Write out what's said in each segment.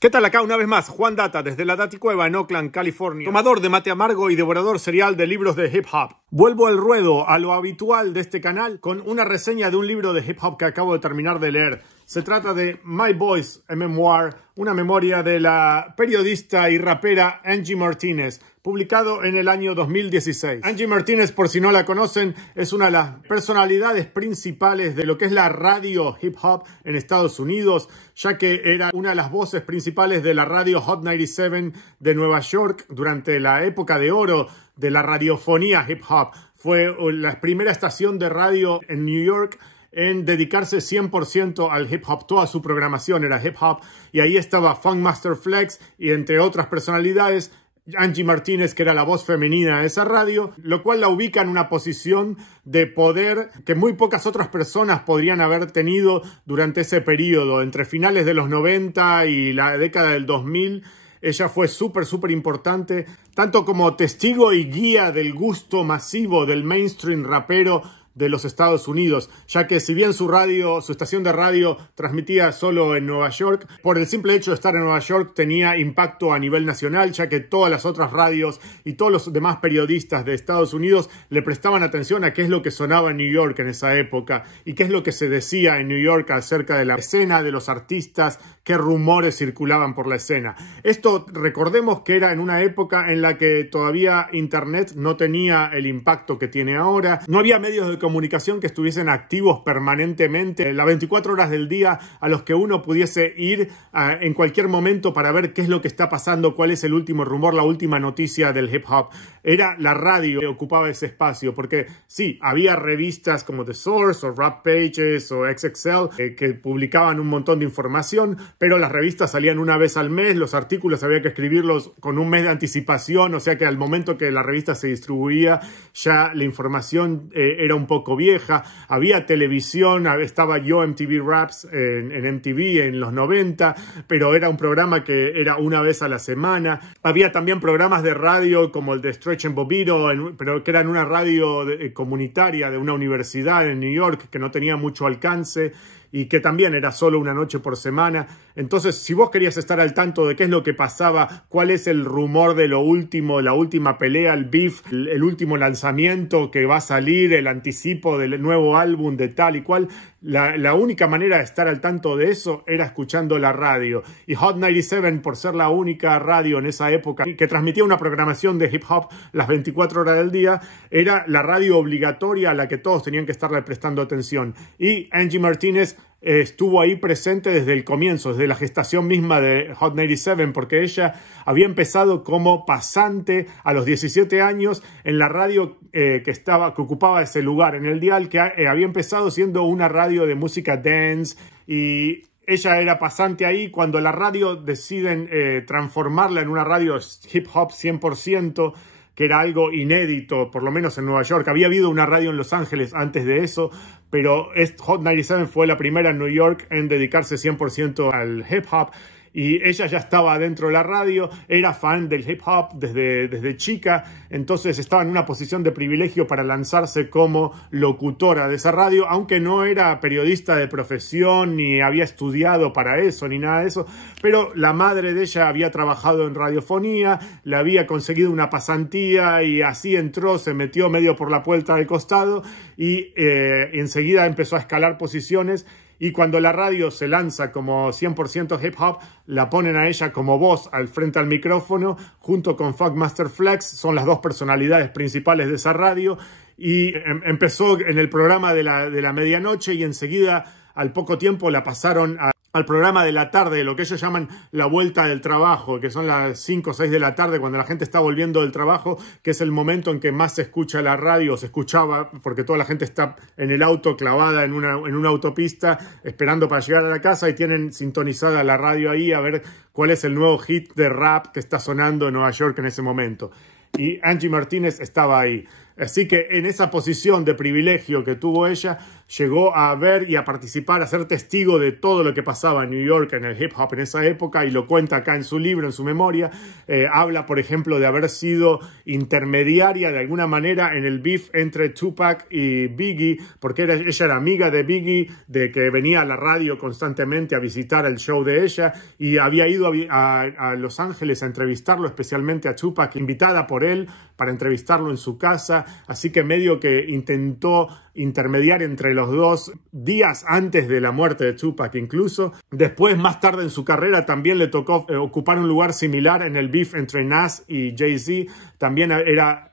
¿Qué tal? Acá una vez más, Juan Data, desde la Daticueva en Oakland, California. Tomador de mate amargo y devorador serial de libros de hip hop. Vuelvo al ruedo, a lo habitual de este canal, con una reseña de un libro de hip hop que acabo de terminar de leer. Se trata de My Voice, a Memoir, una memoria de la periodista y rapera Angie Martinez, publicado en el año 2016. Angie Martinez, por si no la conocen, es una de las personalidades principales de lo que es la radio hip hop en Estados Unidos, ya que era una de las voces principales de la radio Hot 97 de Nueva York durante la época de oro de la radiofonía hip hop. Fue la primera estación de radio en New York en dedicarse 100% al hip hop. Toda su programación era hip hop y ahí estaba Funkmaster Flex y entre otras personalidades Angie Martinez, que era la voz femenina de esa radio, lo cual la ubica en una posición de poder que muy pocas otras personas podrían haber tenido durante ese periodo, entre finales de los 90 y la década del 2000. Ella fue súper importante, tanto como testigo y guía del gusto masivo del mainstream rapero de los Estados Unidos, ya que si bien su estación de radio transmitía solo en Nueva York, por el simple hecho de estar en Nueva York tenía impacto a nivel nacional, ya que todas las otras radios y todos los demás periodistas de Estados Unidos le prestaban atención a qué es lo que sonaba en New York en esa época y qué es lo que se decía en New York acerca de la escena, de los artistas, qué rumores circulaban por la escena. Esto, recordemos que era en una época en la que todavía Internet no tenía el impacto que tiene ahora, no había medios de comunicación que estuviesen activos permanentemente, las 24 horas del día, a los que uno pudiese ir en cualquier momento para ver qué es lo que está pasando, cuál es el último rumor, la última noticia del hip hop. Era la radio que ocupaba ese espacio, porque sí, había revistas como The Source o Rap Pages o XXL que publicaban un montón de información, pero las revistas salían una vez al mes, los artículos había que escribirlos con un mes de anticipación, o sea que al momento que la revista se distribuía ya la información era un poco vieja. Había televisión, estaba Yo MTV Raps en MTV en los 90, pero era un programa que era una vez a la semana. Había también programas de radio como el de Stretch and Bobito, pero que eran una radio comunitaria de una universidad en New York que no tenía mucho alcance y que también era solo una noche por semana. Entonces, si vos querías estar al tanto de qué es lo que pasaba, cuál es el rumor de lo último, la última pelea, el beef, el último lanzamiento que va a salir, el anticipo del nuevo álbum de tal y cual, la única manera de estar al tanto de eso era escuchando la radio. Y Hot 97, por ser la única radio en esa época que transmitía una programación de hip hop las 24 horas del día, era la radio obligatoria a la que todos tenían que estarle prestando atención. Y Angie Martinez estuvo ahí presente desde el comienzo, desde la gestación misma de Hot 97, porque ella había empezado como pasante a los 17 años en la radio que ocupaba ese lugar en el dial, que había empezado siendo una radio de música dance, y ella era pasante ahí cuando la radio deciden transformarla en una radio hip hop 100%, que era algo inédito, por lo menos en Nueva York. Había habido una radio en Los Ángeles antes de eso, pero Hot 97 fue la primera en New York en dedicarse 100% al hip hop. Y ella ya estaba dentro de la radio, era fan del hip hop desde chica, entonces estaba en una posición de privilegio para lanzarse como locutora de esa radio, aunque no era periodista de profesión, ni había estudiado para eso, ni nada de eso, pero la madre de ella había trabajado en radiofonía, le había conseguido una pasantía y así entró, se metió medio por la puerta del costado y enseguida empezó a escalar posiciones. Y cuando la radio se lanza como 100% hip hop, la ponen a ella como voz al frente al micrófono, junto con Funkmaster Flex, son las dos personalidades principales de esa radio. Y empezó en el programa de la medianoche y enseguida, al poco tiempo, la pasaron al programa de la tarde, lo que ellos llaman la vuelta del trabajo, que son las 5 o 6 de la tarde, cuando la gente está volviendo del trabajo, que es el momento en que más se escucha la radio, o se escuchaba, porque toda la gente está en el auto clavada en una autopista, esperando para llegar a la casa, y tienen sintonizada la radio ahí a ver cuál es el nuevo hit de rap que está sonando en Nueva York en ese momento. Y Angie Martinez estaba ahí. Así que en esa posición de privilegio que tuvo ella, llegó a ver y a participar, a ser testigo de todo lo que pasaba en New York en el hip hop en esa época, y lo cuenta acá en su libro, en su memoria. Habla, por ejemplo, de haber sido intermediaria de alguna manera en el beef entre Tupac y Biggie, porque ella era amiga de Biggie, de que venía a la radio constantemente a visitar el show de ella, y había ido a Los Ángeles a entrevistarlo, especialmente a Tupac, invitada por él para entrevistarlo en su casa, así que medio que intentó intermediar entre los dos días antes de la muerte de Tupac incluso. Después, más tarde en su carrera, también le tocó ocupar un lugar similar en el beef entre Nas y Jay-Z. También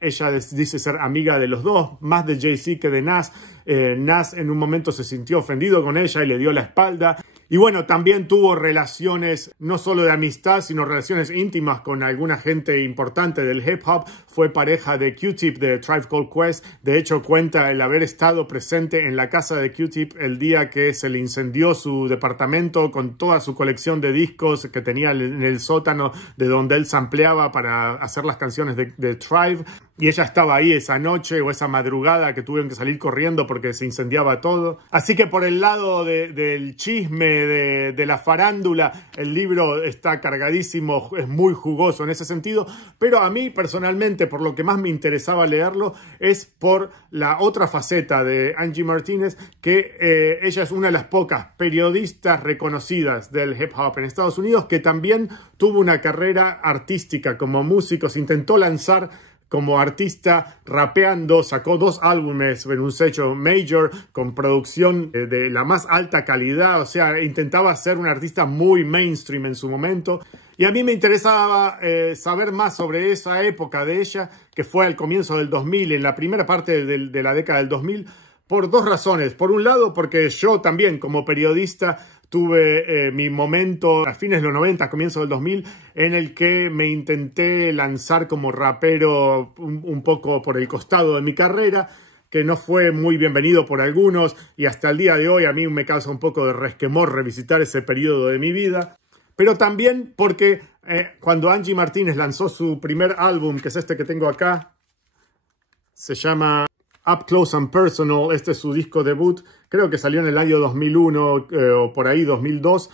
ella dice ser amiga de los dos, más de Jay-Z que de Nas. Nas en un momento se sintió ofendido con ella y le dio la espalda. Y bueno, también tuvo relaciones no solo de amistad, sino relaciones íntimas con alguna gente importante del hip hop. Fue pareja de Q-Tip, de Tribe Called Quest. De hecho, cuenta el haber estado presente en la casa de Q-Tip el día que se le incendió su departamento con toda su colección de discos que tenía en el sótano de donde él sampleaba para hacer las canciones de Tribe. Y ella estaba ahí esa noche o esa madrugada que tuvieron que salir corriendo porque se incendiaba todo. Así que por el lado del chisme, de la farándula, el libro está cargadísimo, es muy jugoso en ese sentido. Pero a mí personalmente, por lo que más me interesaba leerlo, es por la otra faceta de Angie Martínez, que ella es una de las pocas periodistas reconocidas del hip hop en Estados Unidos, que también tuvo una carrera artística como músico. Se intentó lanzar como artista rapeando, sacó 2 álbumes en un sello major con producción de la más alta calidad, o sea, intentaba ser un artista muy mainstream en su momento. Y a mí me interesaba saber más sobre esa época de ella, que fue al comienzo del 2000, en la primera parte de la década del 2000, por 2 razones. Por un lado, porque yo también como periodista tuve mi momento a fines de los 90, comienzo del 2000, en el que me intenté lanzar como rapero un poco por el costado de mi carrera, que no fue muy bienvenido por algunos, y hasta el día de hoy a mí me causa un poco de resquemor revisitar ese periodo de mi vida. Pero también porque cuando Angie Martínez lanzó su primer álbum, que es este que tengo acá, se llama Up Close and Personal, este es su disco debut, creo que salió en el año 2001 o por ahí 2002.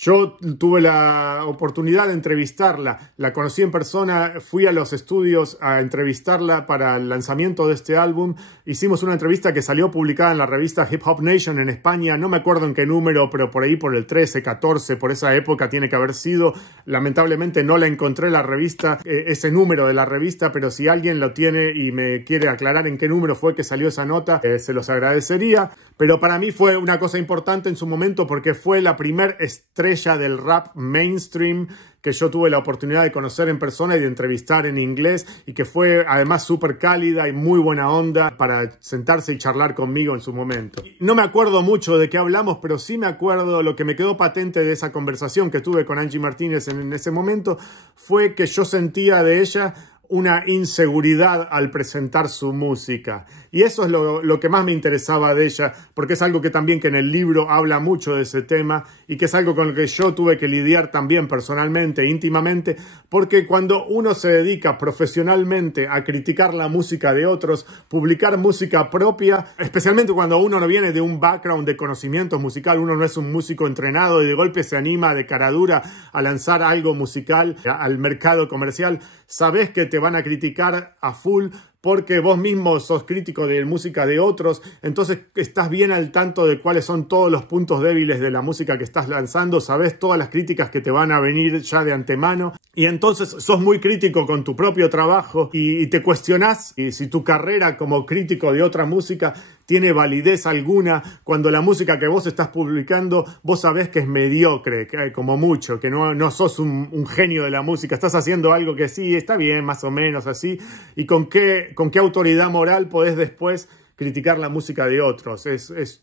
Yo tuve la oportunidad de entrevistarla, la conocí en persona, fui a los estudios a entrevistarla para el lanzamiento de este álbum. Hicimos una entrevista que salió publicada en la revista Hip Hop Nation en España, no me acuerdo en qué número, pero por ahí por el 13, 14, por esa época tiene que haber sido. Lamentablemente no la encontré la revista, ese número de la revista, pero si alguien lo tiene y me quiere aclarar en qué número fue que salió esa nota, se los agradecería. Pero para mí fue una cosa importante en su momento porque fue la primer estrella del rap mainstream que yo tuve la oportunidad de conocer en persona y de entrevistar en inglés, y que fue además súper cálida y muy buena onda para sentarse y charlar conmigo en su momento. No me acuerdo mucho de qué hablamos, pero sí me acuerdo, lo que me quedó patente de esa conversación que tuve con Angie Martínez en ese momento fue que yo sentía de ella una inseguridad al presentar su música. Y eso es lo que más me interesaba de ella, porque es algo que también que en el libro habla mucho de ese tema, y que es algo con lo que yo tuve que lidiar también personalmente, íntimamente, porque cuando uno se dedica profesionalmente a criticar la música de otros, publicar música propia, especialmente cuando uno no viene de un background de conocimiento musical, uno no es un músico entrenado y de golpe se anima de cara dura a lanzar algo musical al mercado comercial, sabes que te van a criticar a full porque vos mismo sos crítico de música de otros, entonces estás bien al tanto de cuáles son todos los puntos débiles de la música que estás lanzando, sabes todas las críticas que te van a venir ya de antemano, y entonces sos muy crítico con tu propio trabajo y te cuestionás si tu carrera como crítico de otra música tiene validez alguna, cuando la música que vos estás publicando vos sabés que es mediocre, que como mucho, que no sos un genio de la música, estás haciendo algo que sí, está bien, más o menos así, y con qué autoridad moral podés después criticar la música de otros.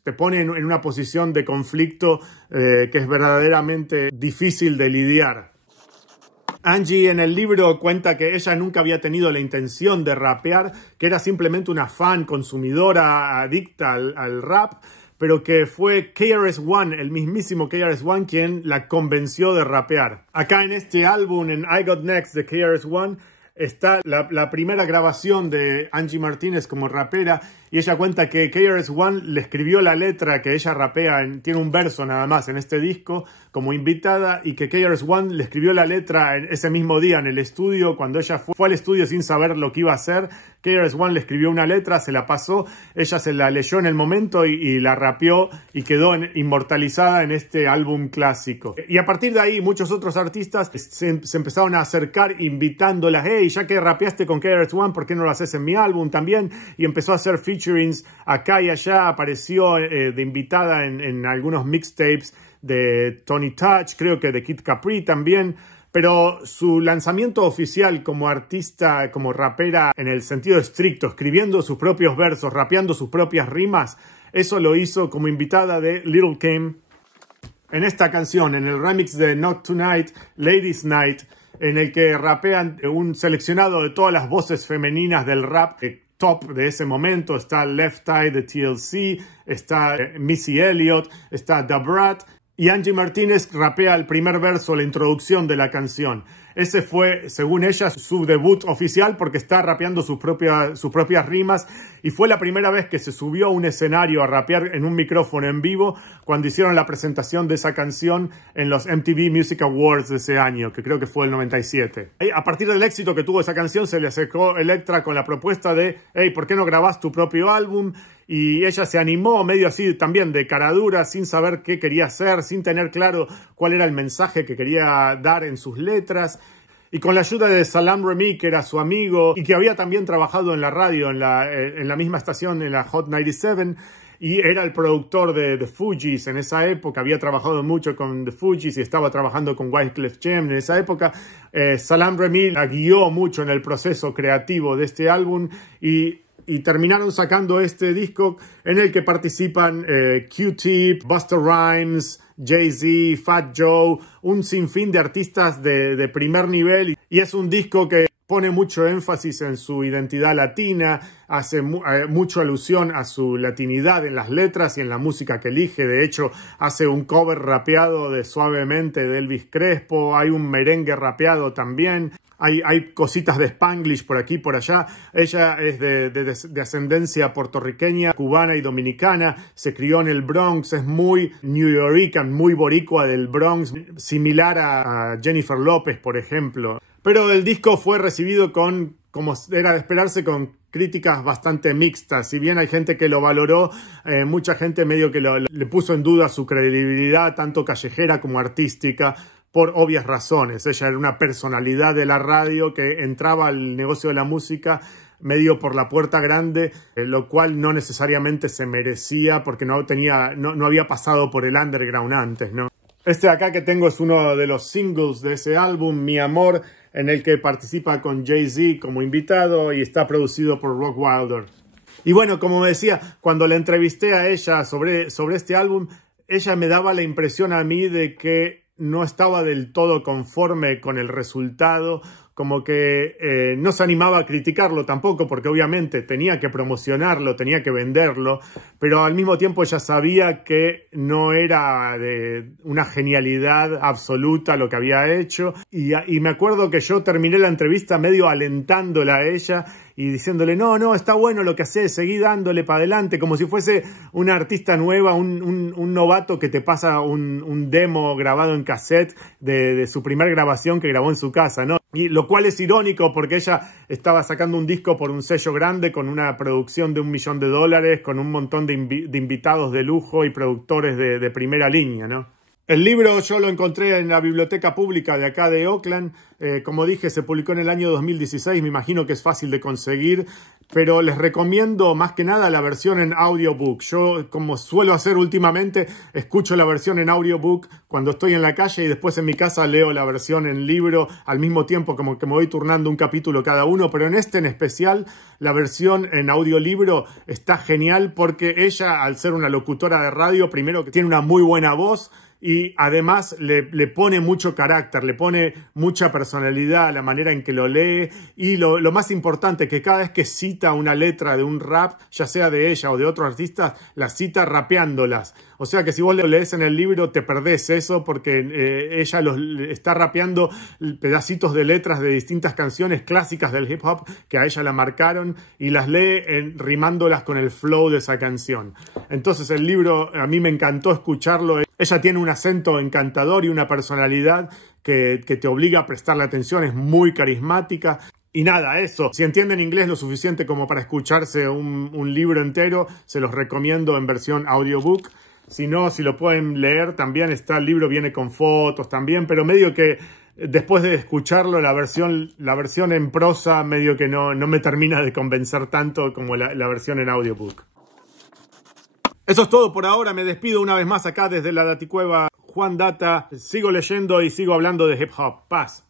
Te pone en una posición de conflicto que es verdaderamente difícil de lidiar. Angie en el libro cuenta que ella nunca había tenido la intención de rapear, que era simplemente una fan consumidora adicta al rap, pero que fue KRS-One, el mismísimo KRS-One, quien la convenció de rapear. Acá en este álbum, en I Got Next de KRS-One, está la primera grabación de Angie Martínez como rapera, y ella cuenta que KRS-One le escribió la letra que ella rapea, tiene un verso nada más en este disco como invitada, y que KRS-One le escribió la letra ese mismo día en el estudio, cuando ella fue al estudio sin saber lo que iba a hacer. KRS-One le escribió una letra, se la pasó, ella se la leyó en el momento y la rapeó y quedó inmortalizada en este álbum clásico. Y a partir de ahí muchos otros artistas se empezaron a acercar invitándolas: hey, ya que rapeaste con KRS-One, ¿por qué no lo haces en mi álbum también? Y empezó a hacer featurings acá y allá, apareció de invitada en algunos mixtapes de Tony Touch, creo que de Kid Capri también. Pero su lanzamiento oficial como artista, como rapera en el sentido estricto, escribiendo sus propios versos, rapeando sus propias rimas, eso lo hizo como invitada de Lil' Kim en esta canción, en el remix de Not Tonight, Ladies Night, en el que rapean un seleccionado de todas las voces femeninas del rap top de ese momento. Está Left Eye de TLC, está Missy Elliott, está Da Brat, y Angie Martínez rapea el primer verso, la introducción de la canción. Ese fue, según ella, su debut oficial, porque está rapeando sus propias rimas, y fue la primera vez que se subió a un escenario a rapear en un micrófono en vivo cuando hicieron la presentación de esa canción en los MTV Music Awards de ese año, que creo que fue el 97. A partir del éxito que tuvo esa canción, se le acercó Elektra con la propuesta de: hey, ¿por qué no grabás tu propio álbum? Y ella se animó, medio así también de caradura, sin saber qué quería hacer, sin tener claro cuál era el mensaje que quería dar en sus letras. Y con la ayuda de Salaam Remi, que era su amigo y que había también trabajado en la radio, en la misma estación, en la Hot 97, y era el productor de The Fugees en esa época, había trabajado mucho con The Fugees y estaba trabajando con Wyclef Jean en esa época. Salaam Remi la guió mucho en el proceso creativo de este álbum, y terminaron sacando este disco en el que participan Q-Tip, Busta Rhymes, Jay-Z, Fat Joe, un sinfín de artistas de primer nivel. Y es un disco que pone mucho énfasis en su identidad latina, hace mucha alusión a su latinidad en las letras y en la música que elige. De hecho, hace un cover rapeado de Suavemente de Elvis Crespo, hay un merengue rapeado también. Hay cositas de Spanglish por aquí y por allá. Ella es de ascendencia puertorriqueña, cubana y dominicana. Se crió en el Bronx, es muy New Yorker, muy boricua del Bronx, similar a Jennifer López, por ejemplo. Pero el disco fue recibido como era de esperarse, con críticas bastante mixtas. Si bien hay gente que lo valoró, mucha gente medio que le puso en duda su credibilidad, tanto callejera como artística, por obvias razones. Ella era una personalidad de la radio que entraba al negocio de la música medio por la puerta grande, lo cual no necesariamente se merecía porque no había pasado por el underground antes, ¿no? Este de acá que tengo es uno de los singles de ese álbum, Mi Amor, en el que participa con Jay-Z como invitado y está producido por Rock Wilder. Y bueno, como decía, cuando la entrevisté a ella sobre este álbum, ella me daba la impresión a mí de que no estaba del todo conforme con el resultado, como que no se animaba a criticarlo tampoco, porque obviamente tenía que promocionarlo, tenía que venderlo, pero al mismo tiempo ella sabía que no era de una genialidad absoluta lo que había hecho, y me acuerdo que yo terminé la entrevista medio alentándola a ella y diciéndole: no, está bueno lo que haces, seguí dándole para adelante, como si fuese una artista nueva, un novato que te pasa un demo grabado en cassette de su primer grabación que grabó en su casa, ¿no? Y lo cual es irónico porque ella estaba sacando un disco por un sello grande con una producción de $1 millón, con un montón de invitados de lujo y productores de primera línea, ¿no? El libro yo lo encontré en la biblioteca pública de acá de Oakland. Como dije, se publicó en el año 2016. Me imagino que es fácil de conseguir, pero les recomiendo más que nada la versión en audiobook. Yo, como suelo hacer últimamente, escucho la versión en audiobook cuando estoy en la calle y después en mi casa leo la versión en libro al mismo tiempo, como que me voy turnando un capítulo cada uno. Pero en este en especial, la versión en audiolibro está genial porque ella, al ser una locutora de radio, primero que tiene una muy buena voz, y además le pone mucho carácter, le pone mucha personalidad a la manera en que lo lee, y lo más importante, que cada vez que cita una letra de un rap, ya sea de ella o de otros artistas, las cita rapeándolas. O sea que si vos lo lees en el libro te perdés eso, porque ella está rapeando pedacitos de letras de distintas canciones clásicas del hip hop que a ella la marcaron, y las lee rimándolas con el flow de esa canción. Entonces el libro a mí me encantó escucharlo. Ella tiene un acento encantador y una personalidad que te obliga a prestarle atención, es muy carismática. Y nada, eso. Si entienden inglés lo suficiente como para escucharse un libro entero, se los recomiendo en versión audiobook. Si no, si lo pueden leer, también está el libro, viene con fotos también, pero medio que después de escucharlo, la versión en prosa medio que no me termina de convencer tanto como la versión en audiobook. Eso es todo por ahora. Me despido una vez más acá desde la Daticueva. Juan Data. Sigo leyendo y sigo hablando de hip hop. Paz.